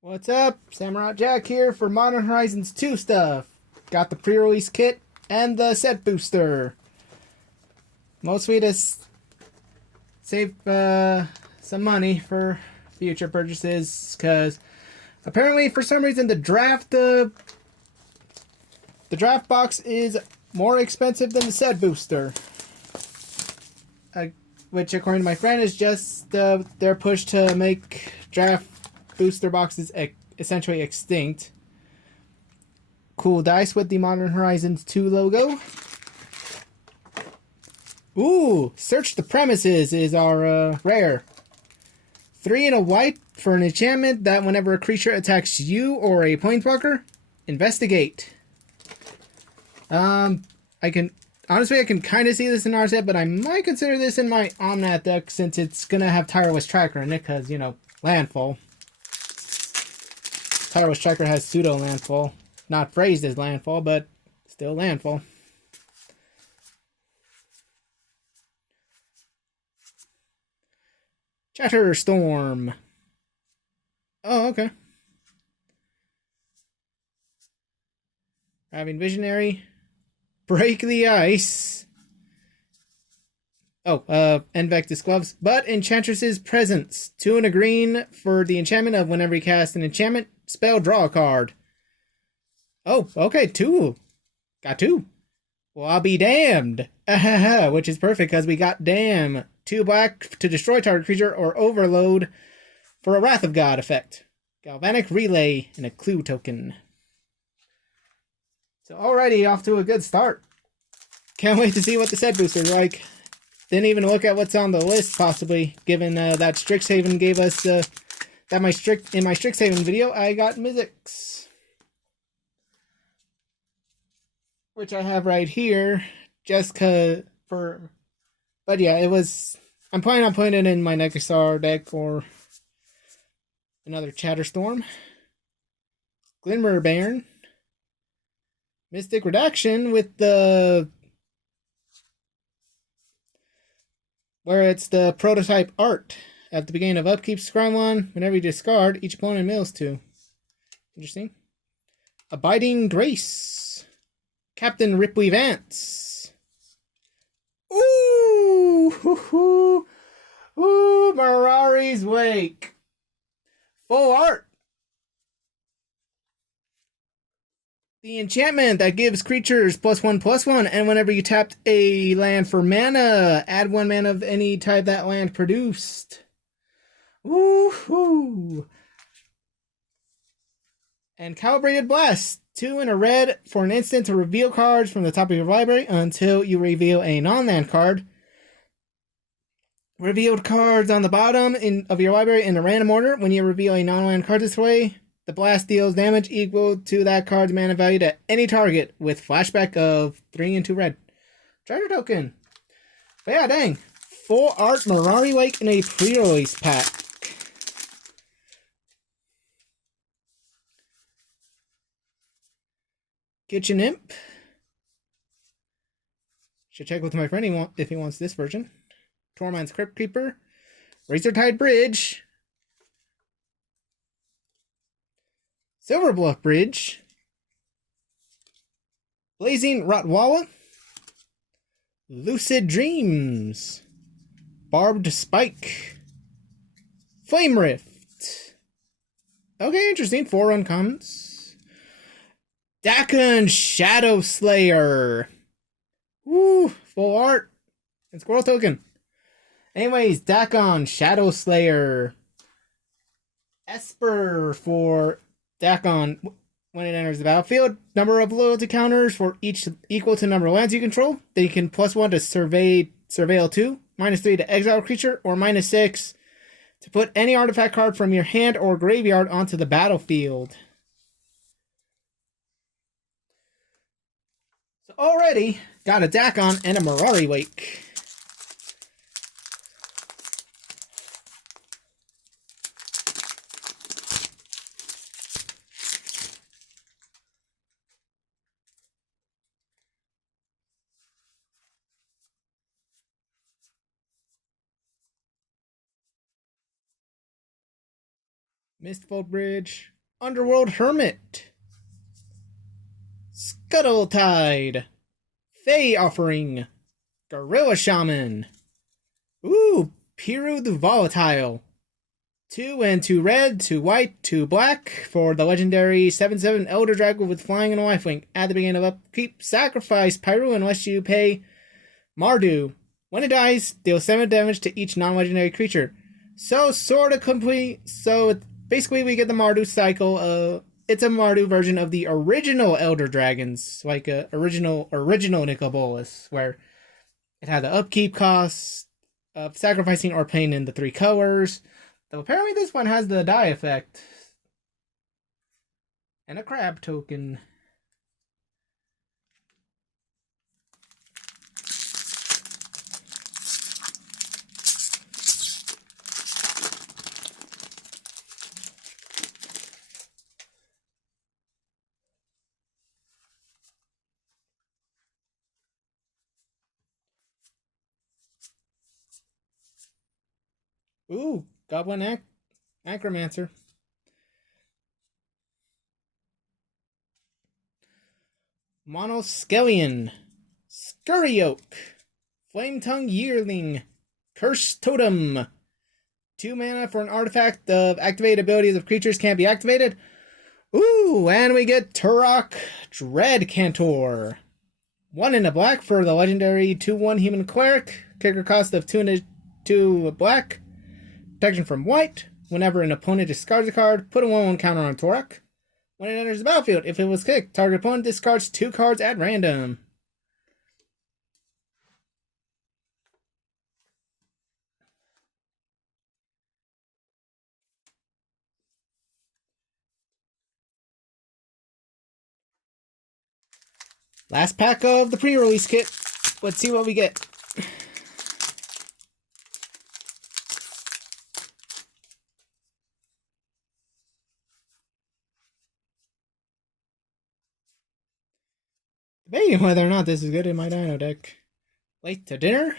What's up? Samurai Jack here for Modern Horizons 2 stuff. Got the pre-release kit and the set booster. Mostly to save some money for future purchases, because apparently for some reason the draft box is more expensive than the set booster. Which, according to my friend, is just their push to make draft booster boxes essentially extinct. Cool dice with the Modern Horizons 2 logo. Ooh, Search the Premises is our rare. 3 and a white for an enchantment that whenever a creature attacks you or a planeswalker, investigate. I can kind of see this in our set, but I might consider this in my Omnath deck since it's gonna have Tireless Tracker in it, because landfall. Tireless Tracker has pseudo landfall, not phrased as landfall, but still landfall. Chatterstorm. Oh, okay. Having Visionary. Break the Ice. Oh, Invectus Gloves. But Enchantress's Presence. 2 and a green for the enchantment of whenever you cast an enchantment spell, draw a card. Oh, okay, 2. Got 2. Well, I'll be damned. Which is perfect because we got damn. 2 black to destroy target creature or overload for a Wrath of God effect. Galvanic Relay and a clue token. So already off to a good start. Can't wait to see what the set booster's like. Didn't even look at what's on the list, possibly, given that Strixhaven gave us in my Strixhaven video. I got Mizzix, which I have right here, just but yeah, I'm planning on putting it in my Nekasar deck or another Chatterstorm. Glimmer Baron. Mystic Redaction with where it's the prototype art. At the beginning of upkeep, scry 1. Whenever you discard, each opponent mills 2. Interesting. Abiding Grace. Captain Ripley Vance. Ooh! Ooh, Mirari's Wake. Full art. The enchantment that gives creatures +1/+1, and whenever you tapped a land for mana, add 1 mana of any type that land produced. Woohoo! And Calibrated Blast. 2 and a red for an instant to reveal cards from the top of your library until you reveal a non-land card. Revealed cards on the bottom of your library in a random order. When you reveal a non-land card this way, the blast deals damage equal to that card's mana value to any target with flashback of 3 and 2 red. Treasure token. But yeah, dang. Full art Mirari Wake in a pre-release pack. Kitchen Imp. Should check with my friend if he wants this version. Tormund's Crypt Keeper. Razortide Bridge. Silverbluff Bridge. Blazing Rotwalla. Lucid Dreams. Barbed Spike. Flame Rift. Okay, interesting. 4 uncommons. Dakan Shadow Slayer. Woo, full art. And Squirrel token. Anyways, Dakan Shadow Slayer. Esper for Dakan when it enters the battlefield. Number of loyalty counters for each equal to number of lands you control. Then you can +1 to surveil 2, -3 to exile a creature, or -6 to put any artifact card from your hand or graveyard onto the battlefield. So already got a Dakan and a Mirari Wake. Mistfold Bridge, Underworld Hermit, Scuttle Tide, Fey Offering, Gorilla Shaman. Ooh, Piru the Volatile. 2 and 2 red, 2 white, 2 black for the legendary 7/7 Elder Dragon with flying and a lifelink. At the beginning of upkeep, sacrifice Piru unless you pay Mardu. When it dies, deal 7 damage to each non-legendary creature. So, sort of complete. So, basically, we get the Mardu cycle. It's a Mardu version of the original Elder Dragons, like original Nicol Bolas, where it had the upkeep costs of sacrificing or paying in the 3 colors. Though apparently this one has the die effect. And a crab token. Ooh, Goblin Acromancer. Monoskelion. Scurryoak. Flametongue Yearling. Cursed Totem. 2 mana for an artifact of activated abilities of creatures can't be activated. Ooh, and we get Turok Dread Cantor. 1 in a black for the legendary 2/1 Human Cleric. Kicker cost of 2 and 2 black. Protection from white. Whenever an opponent discards a card, put a 1/1 counter on Turok. When it enters the battlefield, if it was kicked, target opponent discards 2 cards at random. Last pack of the pre-release kit. Let's see what we get. Debating whether or not this is good in my Dino deck. Late to dinner.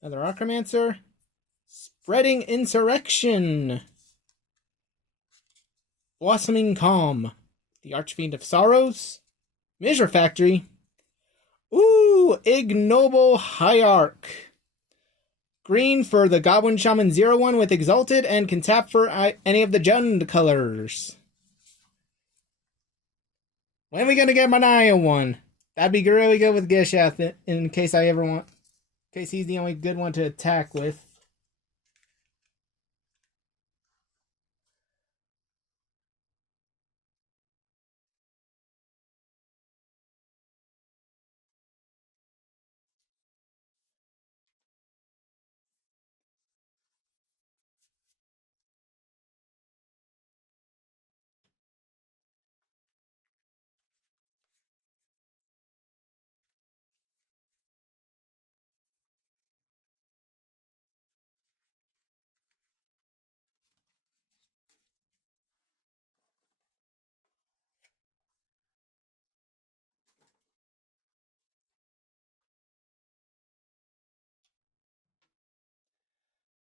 Another Acromancer. Spreading Insurrection. Blossoming Calm. The Archfiend of Sorrows. Measure Factory. Ooh, Ignoble Hierarch. Green for the Goblin Shaman 0/1 with Exalted and can tap for any of the Jund colors. When are we gonna get Manaya one? That'd be really good with Geshath in case I ever want. In case he's the only good one to attack with.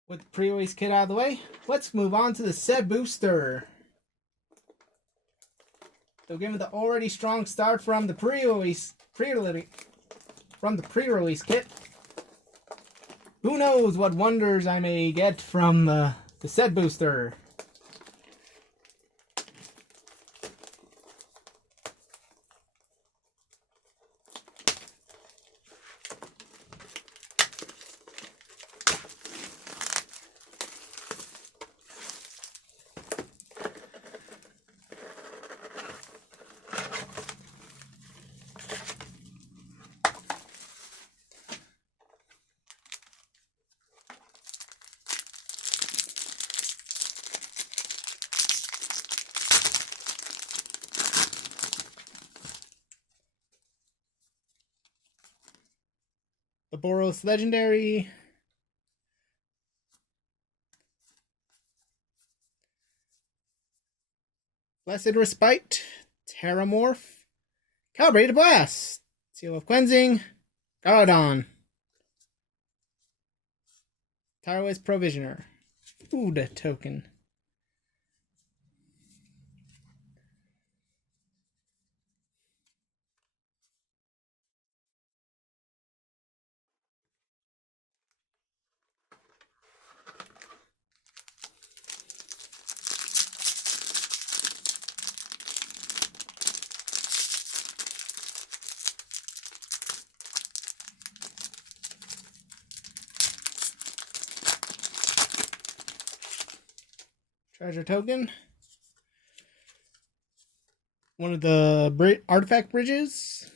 With the pre-release kit out of the way, let's move on to the set booster. So given the already strong start from the pre-release kit, who knows what wonders I may get from the set booster. The Boros Legendary. Blessed Respite. Terramorph. Calibrated Blast. Seal of Cleansing. Galadon. Tireless Provisioner. food token. Treasure token. One of the artifact bridges.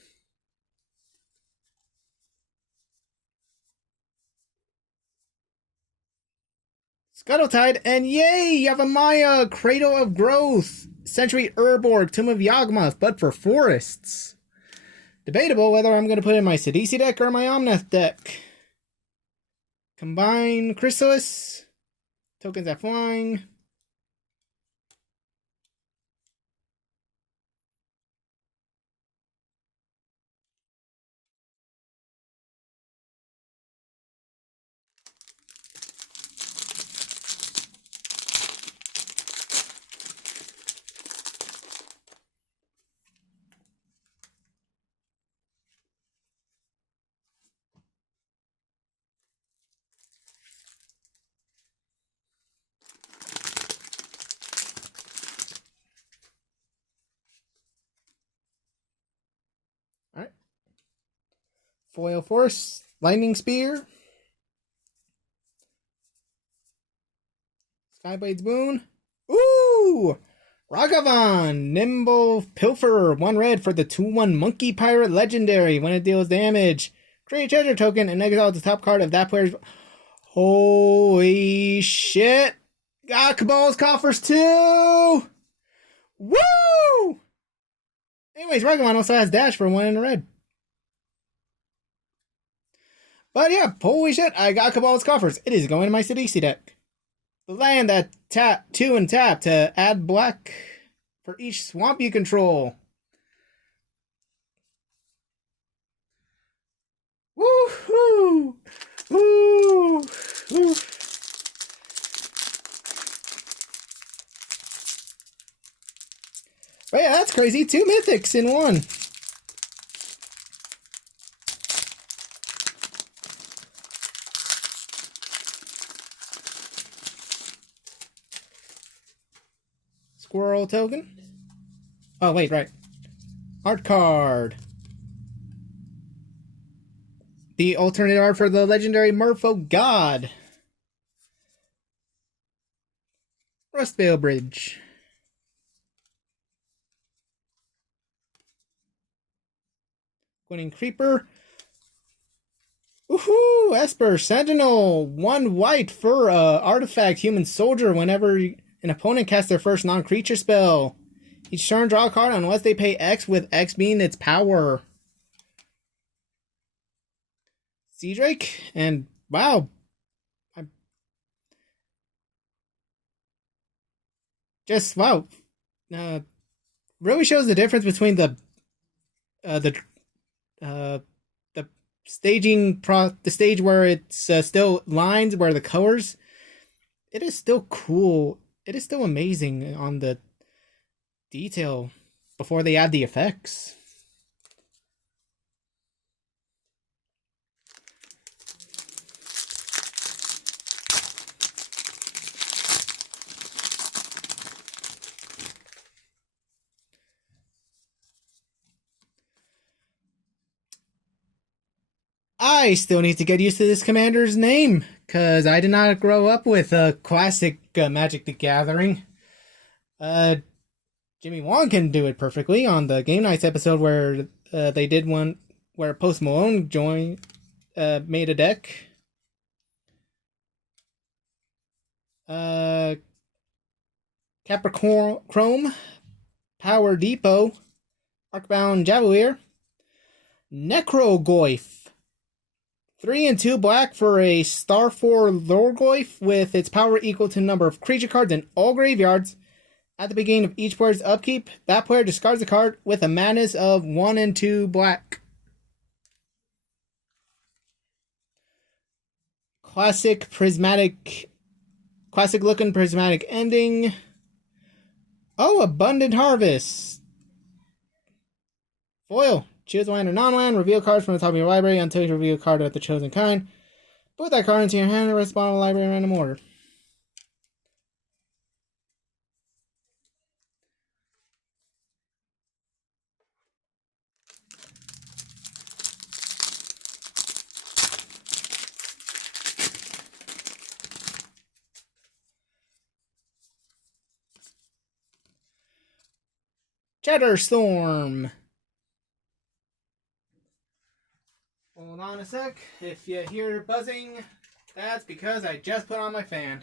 Scuttletide, and yay! Yavimaya, Cradle of Growth, Century Urborg, Tomb of Yawgmoth, but for forests. Debatable whether I'm going to put in my Sidisi deck or my Omnath deck. Combine Chrysalis, tokens at flying. Alright. Foil Force, Lightning Spear. Skyblade's Boon. Ooh! Ragavan, Nimble Pilfer, 1 red for the 2/1 Monkey Pirate Legendary. When it deals damage, create a treasure token and exile the top card of that player's. Holy shit! Got Cabal's Coffers too! Woo! Anyways, Ragavan also has dash for 1 in a red. But yeah, holy shit, I got Cabal's Coffers. It is going in my Sidisi deck. The land that tap 2 and tap to add black for each swamp you control. Woohoo! Woo! Woo! But yeah, that's crazy. 2 mythics in 1. Squirrel token. Oh, wait, right. Art card. The alternate art for the legendary Merfolk God. Rustvale Bridge. Winning Creeper. Woohoo! Esper Sentinel. 1 white for artifact human soldier whenever an opponent casts their first non-creature spell. Each turn, draw a card unless they pay X, with X being its power. Sea Drake, and wow. Just, wow. Really shows the difference between the staging the stage where it's still lines, where the colors, it is still cool. It is still amazing on the detail before they add the effects. I still need to get used to this commander's name, because I did not grow up with a classic Magic the Gathering. Jimmy Wong can do it perfectly on the Game Nights episode where they did one where Post Malone made a deck. Capricorn Chrome, Power Depot, Arcbound Javelier, Necrogoyf. 3 and 2 black for a star 4 Lorgoyf with its power equal to the number of creature cards in all graveyards. At the beginning of each player's upkeep, that player discards a card with a madness of 1 and 2 black. Classic Classic looking prismatic ending. Oh, Abundant Harvest. Foil. Choose land or non-land. Reveal cards from the top of your library until you reveal a card of the chosen kind. Put that card into your hand and rest bottom of the library in random order. Chatterstorm. Hold on a sec. If you hear buzzing, that's because I just put on my fan.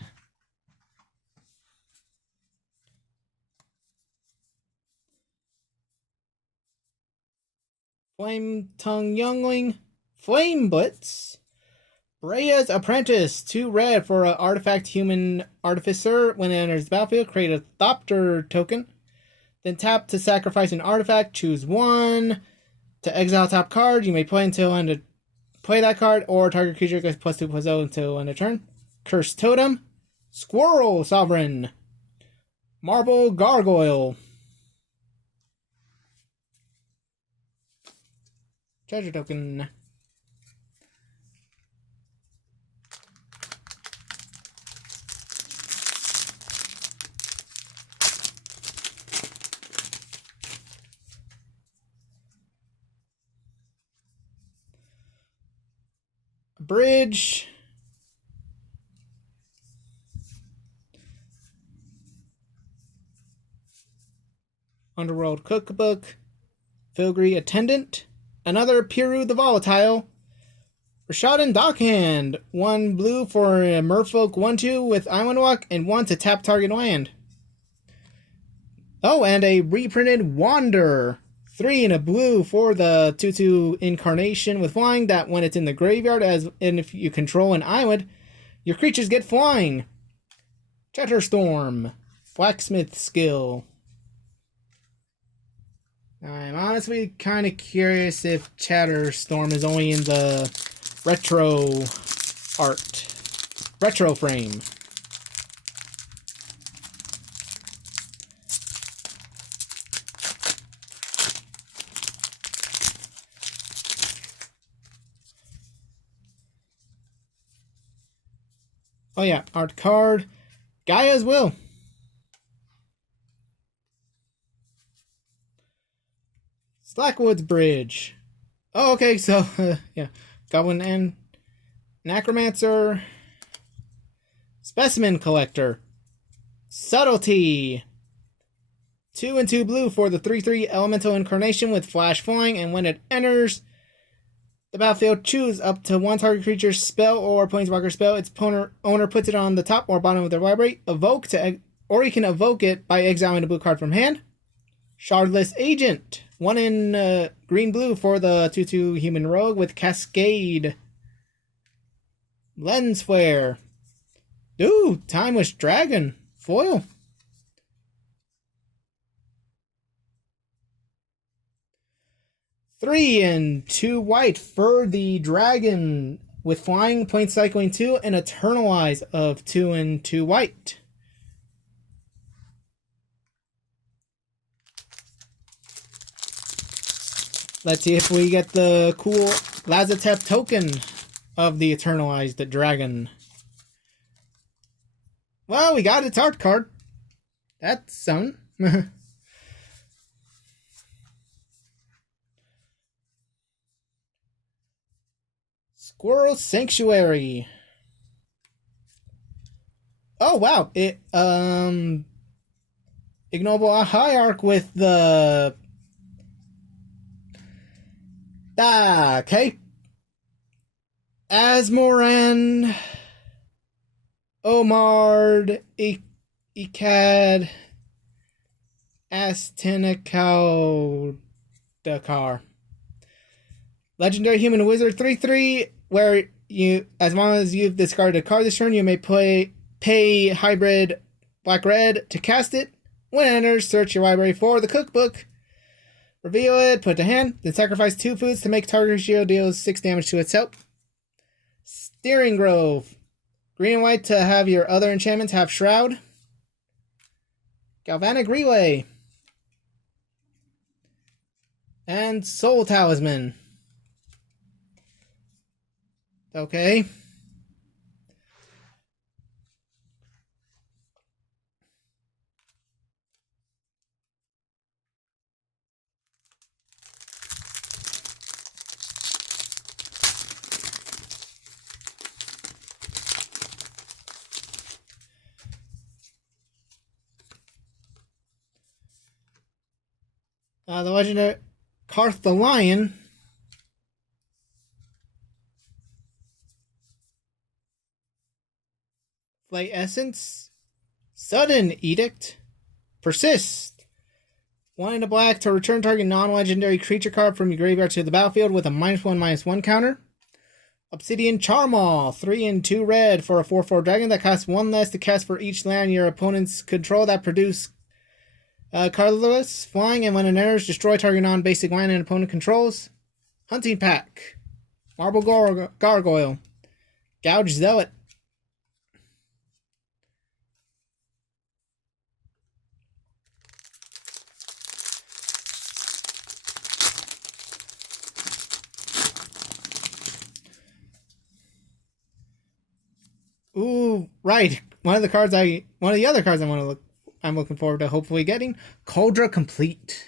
Flame Tongue Youngling. Flame Blitz. Brea's Apprentice. 2 red for an artifact human artificer. When it enters the battlefield, create a Thopter token. Then tap to sacrifice an artifact. Choose 1. To exile top card, you may play until end of play that card, or target creature gets +2/+0 until end of turn. Cursed Totem. Squirrel Sovereign. Marble Gargoyle. Treasure token. Bridge. Underworld Cookbook. Filigree Attendant. Another Piru the Volatile. Rashadan Dockhand. 1 blue for a Merfolk 1/2 with Island Walk, and 1 to tap target land. Oh, and a reprinted Wander. 3 in a blue for the 2/2 Incarnation with flying, that when it's in the graveyard, and if you control an island, your creatures get flying. Chatterstorm. Blacksmith Skill. I'm honestly kind of curious if Chatterstorm is only in the retro frame. Oh yeah, art card. Gaia's Will. Slackwoods Bridge. Oh, okay, so, yeah. Goblin and Necromancer. Specimen Collector. Subtlety. 2 and 2 blue for the 3/3 Elemental Incarnation with Flash Flying, and when it enters the battlefield, choose up to 1 target creature's spell or planeswalker spell. Its owner puts it on the top or bottom of their library. Or you can evoke it by exiling a blue card from hand. Shardless Agent. 1 in green-blue for the 2/2 human rogue with Cascade. Lens Flare. Ooh, Timeless Dragon. Foil. Three and 2 white for the dragon with flying, plane cycling 2, and Eternalize of 2 and 2 white. Let's see if we get the cool Lazotep token of the Eternalized Dragon. Well, we got its art card. That's something. Squirrel Sanctuary. Oh wow, it Ignoble Hierarch with the okay. Asmoran, Omard, Ikad, Astenakau Dakar. Legendary Human Wizard 3/3, where you, as long as you've discarded a card this turn, you may pay hybrid black-red to cast it. When it enters, search your library for the cookbook. Reveal it, put it to hand, then sacrifice 2 foods to make target shield deals 6 damage to itself. Steering Grove. Green and white to have your other enchantments have Shroud. Galvanic Relay. And Soul Talisman. Okay. The legendary Karth the Lion. Flay Essence. Sudden Edict. Persist. 1 in a black to return target non-legendary creature card from your graveyard to the battlefield with a -1/-1 counter. Obsidian Charmaw. 3 and 2 red for a 4/4 dragon that costs 1 less to cast for each land your opponents control that produce colorless, flying, and when it enters, destroy target non-basic land and opponent controls. Hunting Pack. Marble Gargoyle. Gouge Zealot. Ooh, right. One of the other cards I'm looking forward to hopefully getting. Cauldron Complete.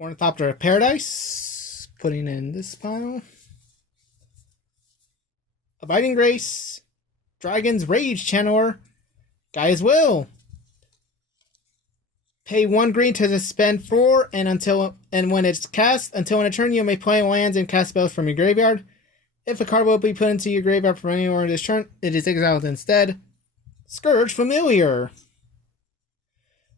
Ornithopter of Paradise. Putting in this pile. Abiding Grace. Dragon's Rage Channeler. Gaia's Will. Pay 1 green to spend 4, and when it's cast, until in a turn you may play lands and cast spells from your graveyard. If a card will be put into your graveyard from anywhere this turn, it is exiled instead. Scourge Familiar.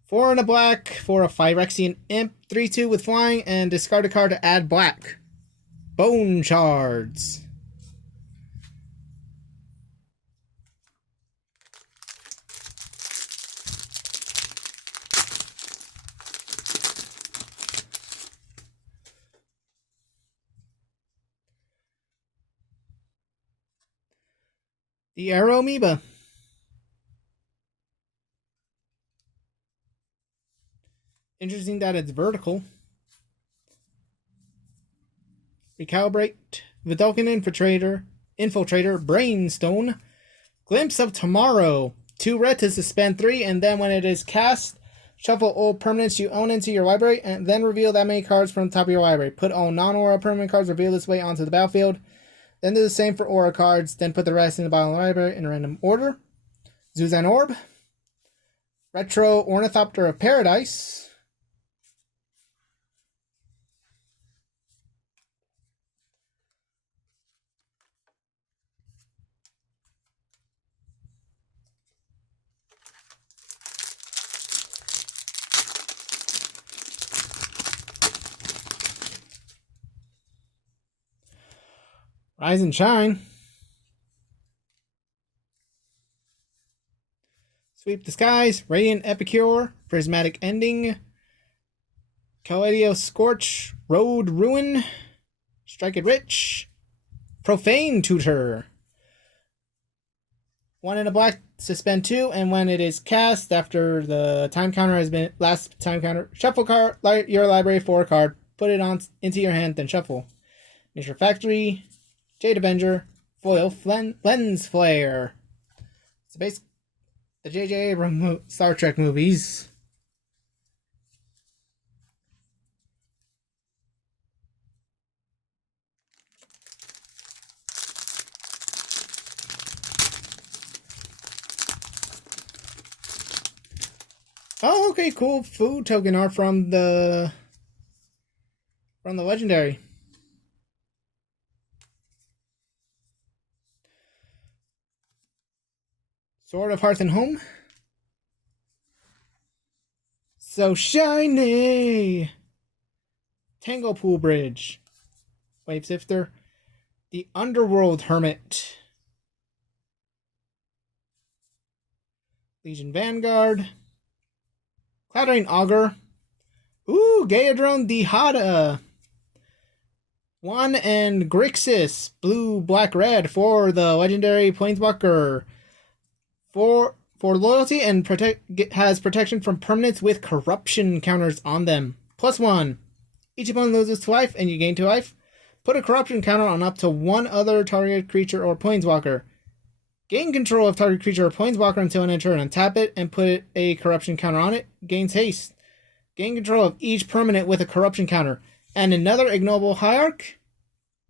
4 and a black for a Phyrexian Imp. 3/2 with flying, and discard a card to add black. Bone Shards. The Arrow Amoeba. Interesting that it's vertical. Recalibrate. Vidalcan Infiltrator. Brainstone. Glimpse of Tomorrow. 2 red to suspend 3, and then when it is cast, shuffle all permanents you own into your library, and then reveal that many cards from the top of your library. Put all non-aura permanent cards revealed this way onto the battlefield. Then do the same for aura cards, then put the rest in the bottom of the library in a random order. Zuzan Orb. Retro Ornithopter of Paradise. Rise and Shine. Sweep the Skies. Radiant Epicure. Prismatic Ending. Caladio Scorch. Road Ruin. Strike It Rich. Profane Tutor. 1 in a black, suspend 2, and when it is cast, after the time counter has been last time counter, shuffle your library for a card, put it into your hand, then shuffle. Nature Factory. Jade Avenger, Foil Lens Flare. It's basically the J.J. Abrams Star Trek movies. Oh, okay, cool. Food token art from the legendary. Sword of Hearth and Home. So shiny. Tanglepool Bridge. Wave Sifter. The Underworld Hermit. Legion Vanguard. Clattering Augur. Ooh, Gaedron Dihada. 1 and Grixis, blue, black, red for the legendary Planeswalker. For loyalty and has protection from permanents with corruption counters on them. +1. Each opponent loses 2 life and you gain 2 life. Put a corruption counter on up to 1 other target creature or Planeswalker. Gain control of target creature or Planeswalker until end of turn. Untap it and put a corruption counter on it. Gains haste. Gain control of each permanent with a corruption counter. And another ignoble hierarch.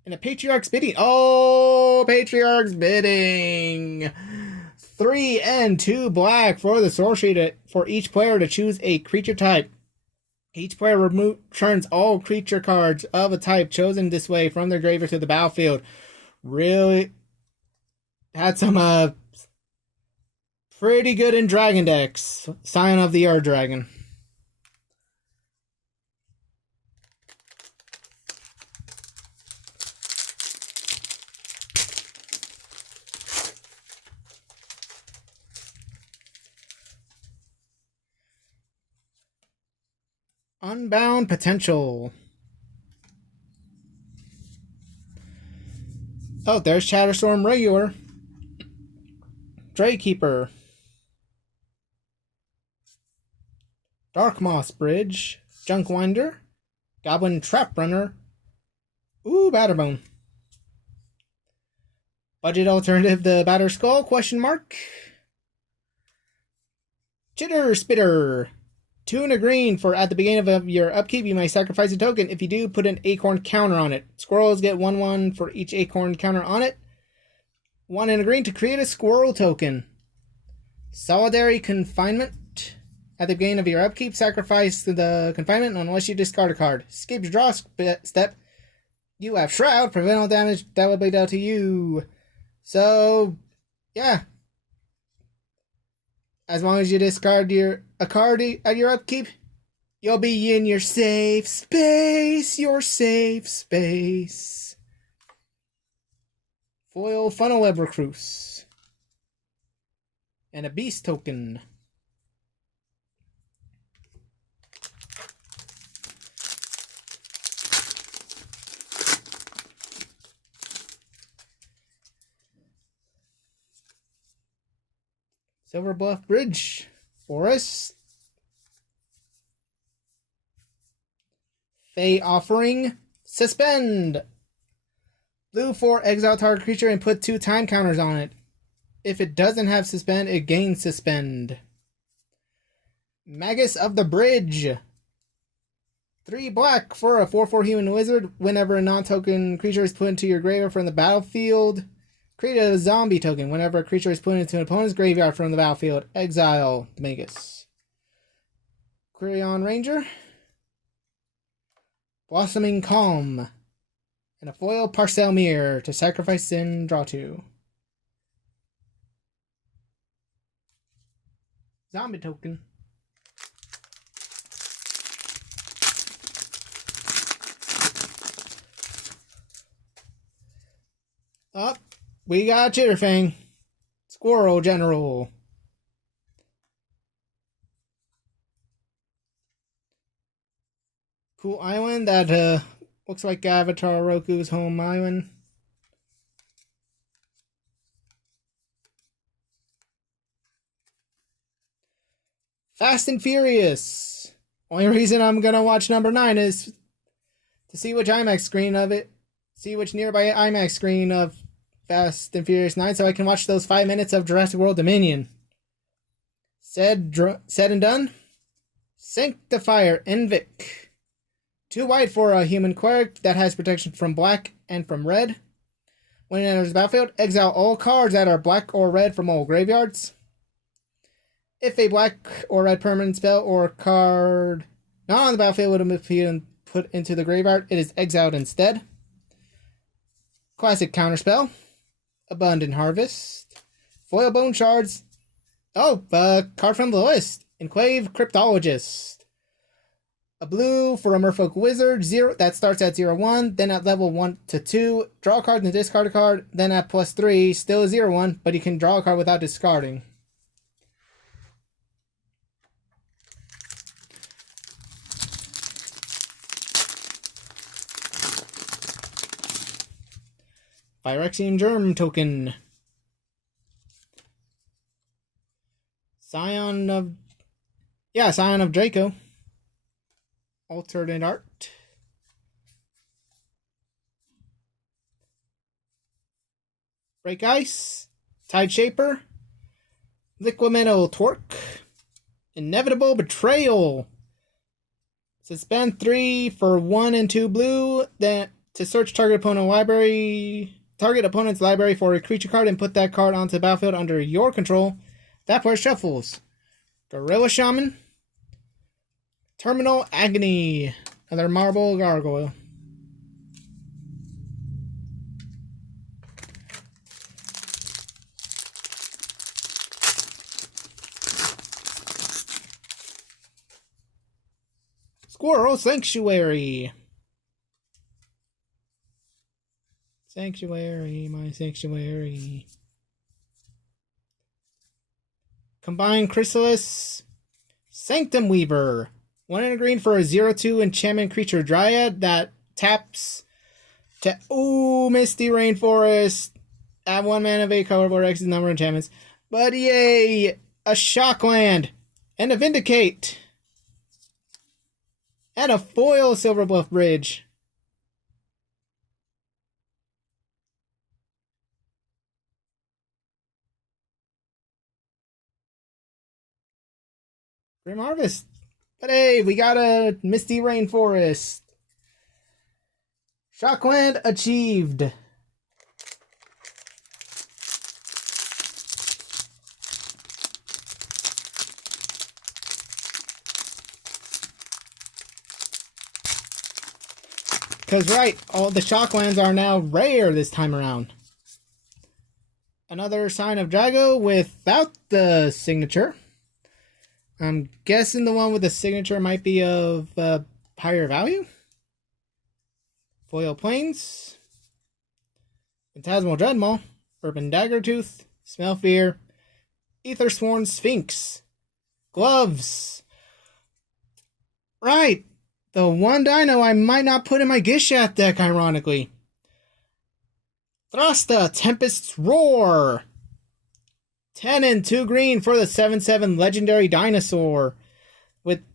And a Patriarch's Bidding. Oh, Patriarch's Bidding. 3 and 2 black for the sorcery for each player to choose a creature type. Each player returns all creature cards of a type chosen this way from their graveyard to the battlefield. Really had some pretty good in Dragon decks. Scion of the Ur Dragon. Unbound Potential. Oh, there's Shatterstorm Regular. Draykeeper. Darkmoss Bridge. Junkwinder. Goblin Trap Runner. Ooh, Batterbone. Budget alternative to Batterskull? Question mark. Chitter Spitter. 2 and a green for at the beginning of your upkeep, you may sacrifice a token. If you do, put an acorn counter on it. Squirrels get 1/1 for each acorn counter on it. 1 and a green to create a squirrel token. Solitary Confinement. At the beginning of your upkeep, sacrifice the confinement unless you discard a card. Skip your draw step. You have Shroud, prevent all damage that will be dealt to you. So, yeah. As long as you discard a card at your upkeep, you'll be in your safe space. Your safe space. Foil Funnel Web Recluse. And a Beast token. Silver Bluff Bridge. Forest. Fey Offering. Suspend. Blue for exile target creature and put 2 time counters on it. If it doesn't have Suspend, it gains Suspend. Magus of the Bridge. 3 black for a 4/4 human wizard. Whenever a non-token creature is put into your graveyard from the battlefield, create a zombie token. Whenever a creature is put into an opponent's graveyard from the battlefield, exile the Magus. Quirion Ranger. Blossoming Calm. And a foil Parcel Mirror to sacrifice and draw 2. Zombie token. Up. We got Chitterfang. Squirrel General. Cool island that looks like Avatar Roku's home island. Fast and Furious. Only reason I'm gonna watch number 9 is to see which IMAX screen of it. See which nearby IMAX screen of Fast and Furious 9 so I can watch those 5 minutes of Jurassic World Dominion. Said and done. Sanctifier Envic. 2 white for a human cleric that has protection from black and from red. When it enters the battlefield, exile all cards that are black or red from all graveyards. If a black or red permanent spell or card not on the battlefield would be put into the graveyard, it is exiled instead. Classic counterspell. Abundant Harvest. Foil Bone Shards. Oh, card from the list. Enclave Cryptologist. A blue for a Merfolk Wizard. 0 that starts at 0/1. Then at level 1 to 2, draw a card and discard a card. Then at +3, still 0/1, but you can draw a card without discarding. Phyrexian Germ token. Scion of Draco. Alternate art. Break Ice. Tide Shaper. Liquimetal Torque. Inevitable Betrayal. Suspend 3 for 1 and 2 blue. Then to search target opponent's library for a creature card and put that card onto the battlefield under your control. That player shuffles. Gorilla Shaman. Terminal Agony. Another Marble Gargoyle. Squirrel Sanctuary. Sanctuary, my sanctuary. Combine Chrysalis. Sanctum Weaver. 1 and a green for a 0/2 enchantment creature Dryad that taps to Misty Rainforest. Add 1 mana of a color for X's number of enchantments. But yay! A Shockland and a Vindicate. And a foil Silverbluff Bridge. Grim Harvest. But hey, we got a Misty Rainforest. Shockland achieved. Because, right, all the Shocklands are now rare this time around. Another Sign of Drago without the signature. I'm guessing the one with the signature might be of higher value. Foil Plains. Phantasmal Dreadmaw. Urban Daggertooth. Smellfear. Aethersworn Sphinx. Gloves. Right. The one dino I might not put in my Gishath deck, ironically. Thrasta, Tempest's Roar. 10 and 2 green for the 7/7 legendary dinosaur.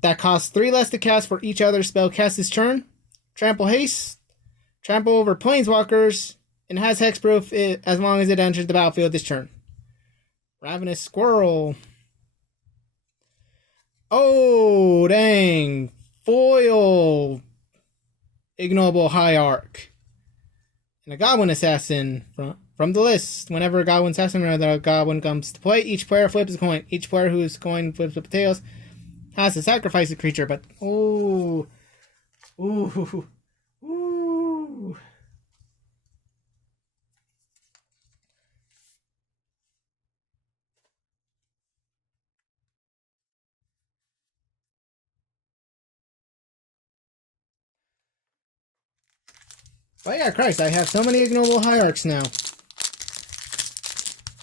That costs 3 less to cast for each other spell cast this turn. Trample Haste. Trample over Planeswalkers. And has hexproof as long as it enters the battlefield this turn. Ravenous Squirrel. Oh, dang. Foil Ignoble Hierarch. And a Goblin Assassin from the list. Whenever a Goblin Assassin or another Goblin comes to play, each player flips a coin. Each player whose coin flips the tails has to sacrifice a creature, but ooh. Oh yeah, Christ, I have so many Ignoble Hierarchs now.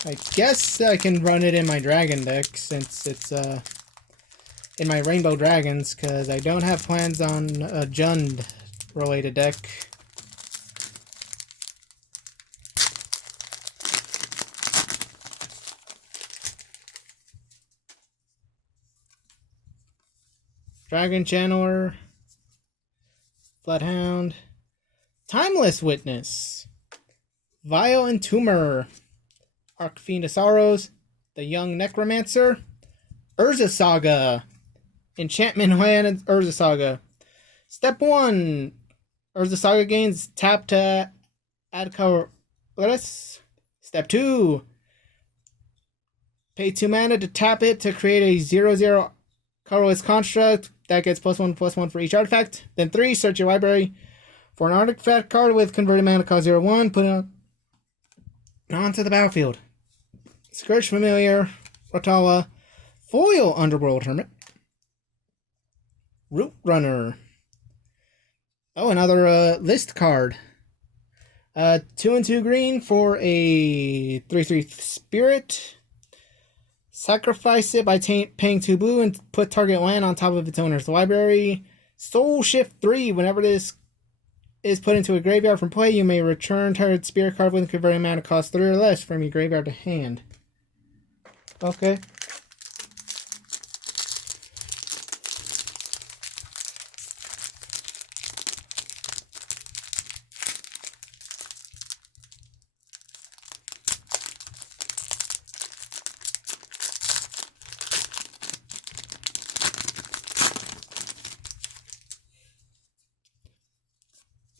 I guess I can run it in my Dragon deck, since it's in my Rainbow Dragons, because I don't have plans on a Jund-related deck. Dragon Channeler. Bloodhound. Timeless Witness. Vile Entomber. Archfiend of Sorrows. The Young Necromancer. Urza Saga. Enchantment Land Urza Saga. Step 1. Urza Saga gains tap to add colorless. Step 2. Pay 2 mana to tap it to create a 0/0 colorless construct that gets +1/+1 for each artifact. Then 3. Search your library for an artifact card with converted mana cost 0/1. Put it onto the battlefield. Scourge Familiar. Rotala. Foil Underworld Hermit. Root Runner. Oh, another list card. 2 and 2 green for a 3/3 spirit. Sacrifice it by paying 2 blue and put target land on top of its owner's library. Soul Shift 3. Whenever this is put into a graveyard from play, you may return target spirit card with a converting mana cost 3 or less from your graveyard to hand. Okay.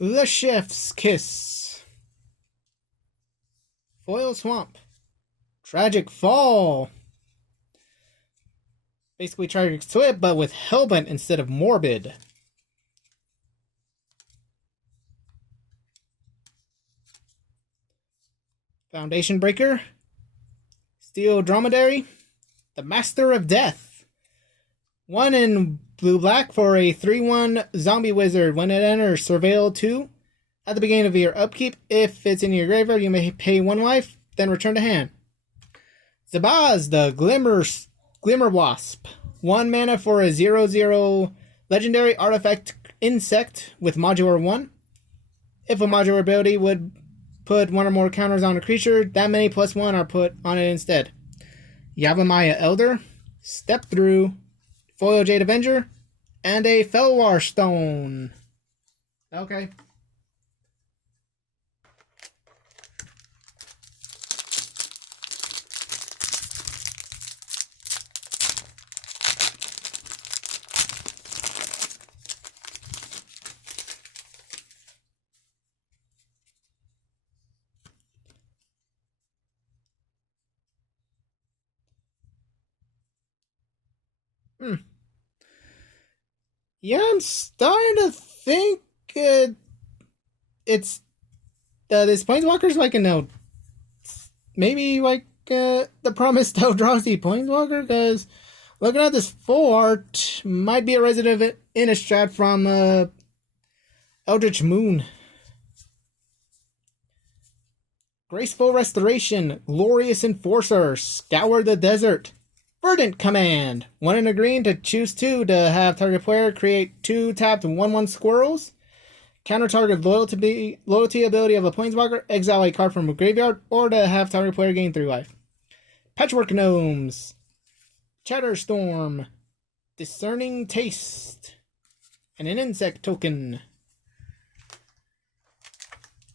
The Chef's Kiss. Foil Swamp. Tragic Fall. Basically Tragic Slip, but with Hellbent instead of Morbid. Foundation Breaker. Steel Dromedary. The Master of Death. 1 in blue-black for a 3/1 zombie wizard. When it enters Surveil 2, at the beginning of your upkeep, if it's in your graveyard, you may pay 1 life, then return to hand. Zabaz, the Glimmer Wasp. 1 mana for a 0/0 legendary artifact insect with modular 1. If a modular ability would put 1 or more counters on a creature, that many +1 are put on it instead. Yavimaya Elder. Step Through. Foil Jade Avenger, and a Felwar Stone. Okay. Yeah, I'm starting to think it's this Planeswalker's like maybe like the promised Eldrazi Planeswalker, because looking at this full art, might be a resident of Innistrad from Eldritch Moon. Graceful Restoration, Glorious Enforcer, Scour the Desert. Verdant Command. 1 in a green to choose 2 to have target player create 2 tapped 1/1 squirrels. Counter target loyalty ability of a Planeswalker, exile a card from a graveyard, or to have target player gain 3 life. Patchwork Gnomes. Chatterstorm. Discerning Taste. And an insect token.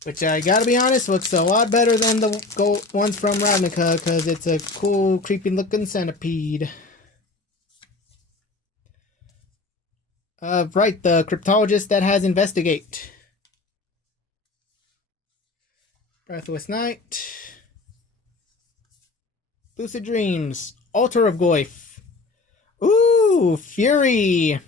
Which, I gotta be honest, looks a lot better than the gold ones from Ravnica, because it's a cool, creepy-looking centipede. Right, the Cryptologist that has Investigate. Breathless Night. Lucid Dreams. Altar of Goyf. Ooh, Fury.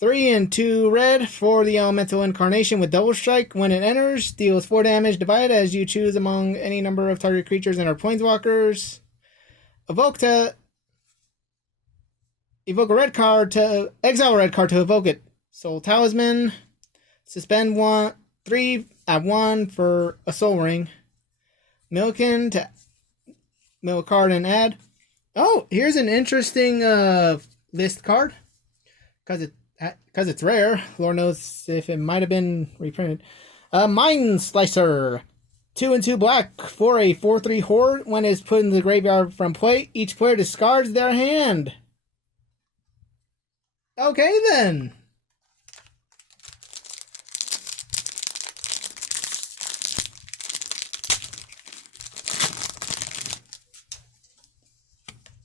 3 and 2 red for the Elemental Incarnation with Double Strike. When it enters, deals 4 damage, divided as you choose among any number of target creatures and our Planeswalkers. Evoke a red card to exile a red card to evoke it. Soul Talisman. Suspend 3 at 1 for a Soul Ring. Millikin to mill a card and add. Oh, here's an interesting list card, because it's rare. Lord knows if it might have been reprinted. Mind Slicer. 2 and 2 black for a 4/3 horde. When it's put in the graveyard from play, each player discards their hand. Okay then.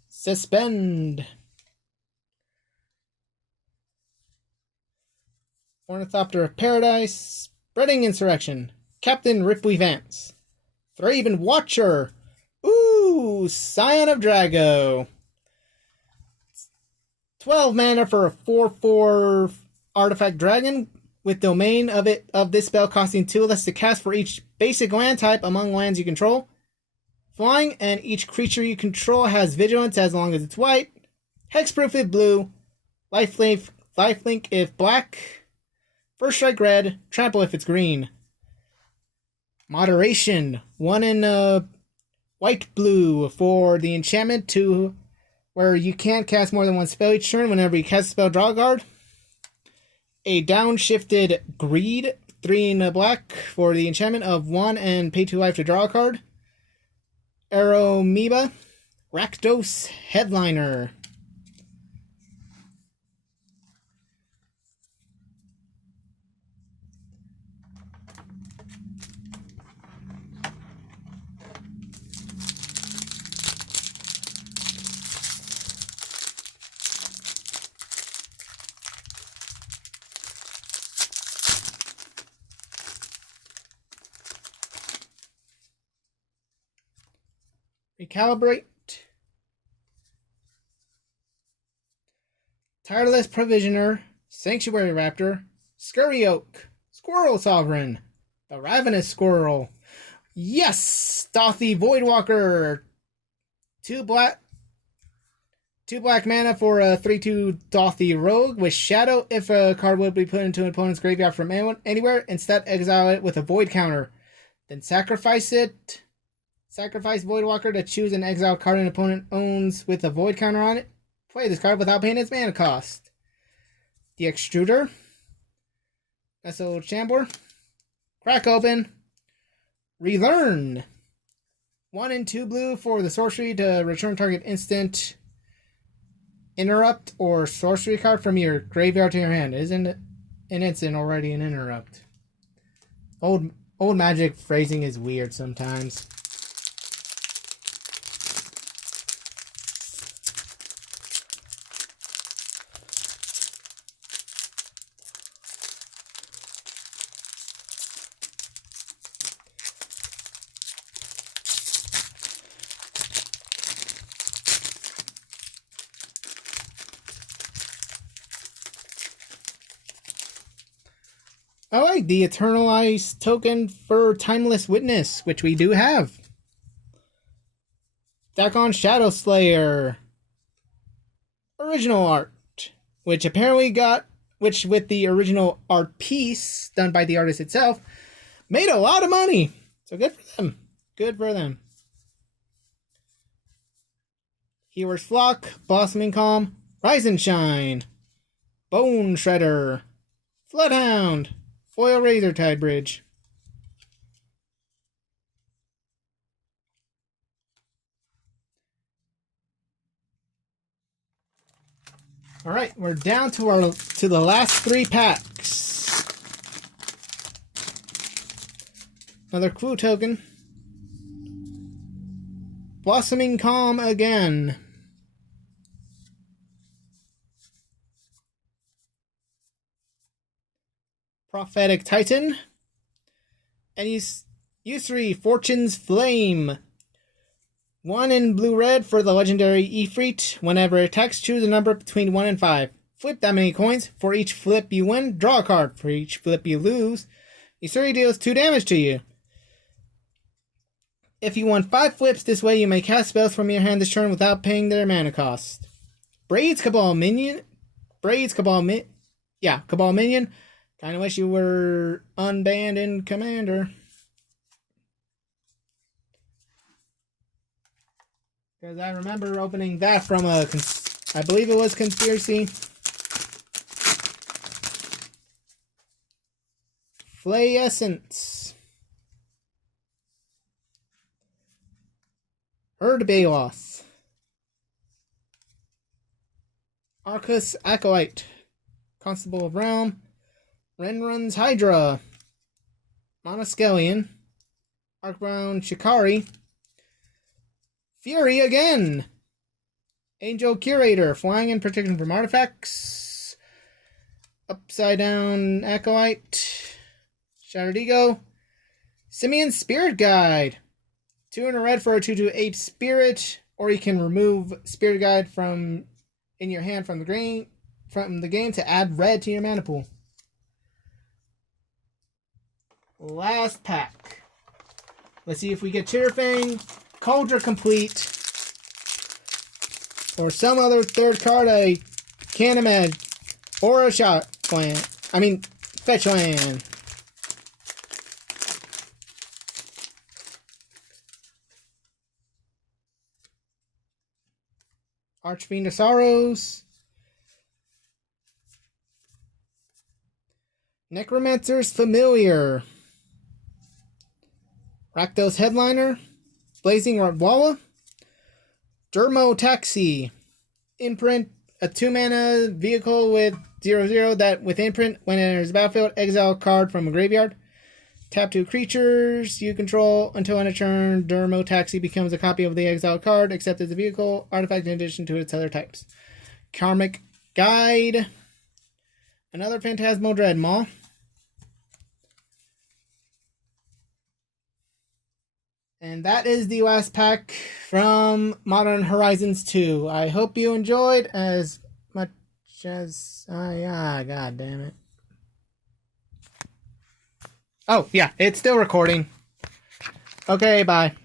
Suspend. Ornithopter of Paradise. Spreading Insurrection. Captain Ripley Vance. Thraven Watcher. Ooh, Scion of Drago. 12 mana for a 4/4 artifact dragon, with domain of this spell costing 2 less to cast for each basic land type among lands you control. Flying, and each creature you control has vigilance as long as it's white. Hexproof if blue. Lifelink if black. First strike red. Trample if it's green. Moderation. 1 in white blue for the enchantment to where you can't cast more than 1 spell each turn. Whenever you cast a spell, draw a card. a downshifted Greed, 3 in a black for the enchantment of 1 and pay 2 life to draw a card. Aeromoeba, Rakdos Headliner. Recalibrate. Tireless Provisioner, Sanctuary Raptor, Scurry Oak, Squirrel Sovereign, the Ravenous Squirrel. Yes! Dothy Voidwalker. 2 black mana for a 3/2 Dothy Rogue with Shadow. If a card would be put into an opponent's graveyard from anywhere, instead exile it with a Void counter. Then sacrifice it. Sacrifice Voidwalker to choose an exiled card an opponent owns with a Void counter on it. Play this card without paying its mana cost. The Extruder. Vessel Chambor. Crack Open. Relearn. 1 and 2 blue for the sorcery to return target instant, interrupt, or sorcery card from your graveyard to your hand. Isn't it an instant already an interrupt? Old Magic phrasing is weird sometimes. I like the Eternalized token for Timeless Witness, which we do have. Dagon Shadow Slayer. Original art, which apparently which with the original art piece done by the artist itself, made a lot of money. So good for them. Good for them. Hero's Flock, Blossoming Calm, Rise and Shine, Bone Shredder, Floodhound, Foil Razor Tide Bridge. All right, we're down to the last 3 packs. Another clue token. Blossoming Calm again. Prophetic Titan. And U3 Fortune's Flame. 1 in blue-red for the legendary Ifrit. Whenever it attacks, choose a number between 1 and 5. Flip that many coins. For each flip you win, draw a card. For each flip you lose, U3 deals 2 damage to you. If you won 5 flips this way, you may cast spells from your hand this turn without paying their mana cost. Braids Cabal Minion. Cabal Minion. Kinda wish you were unbanned in Commander. Because I remember opening that from I believe it was Conspiracy. Flay Essence. Herd Balos. Arcus Acolyte. Constable of Realm. Renrun's Hydra. Monoscallion. Arcbound Shikari. Fury again! Angel Curator, flying and protection from artifacts. Upside Down Acolyte. Shattered Ego. Simian Spirit Guide. 2 in a red for a 2/2 Ape Spirit, or you can remove Spirit Guide from in your hand from the game to add red to your mana pool. Last pack. Let's see if we get Chitterfang, Cauldron Complete, or some other third card I can't imagine. Or a Fetch Land. Archfiend of Sorrows. Necromancer's Familiar. Rakdos Headliner. Blazing Rodwalla. Dermo Taxi. Imprint, a 2-mana vehicle with 0/0 that with imprint, when it enters the battlefield, exile a card from a graveyard. Tap 2 creatures you control until end of turn. Dermo Taxi becomes a copy of the exiled card, except as a vehicle, artifact in addition to its other types. Karmic Guide. Another Phantasmal Dreadmaw. And that is the last pack from Modern Horizons 2. I hope you enjoyed as much as god damn it. Oh, yeah, it's still recording. Okay, bye.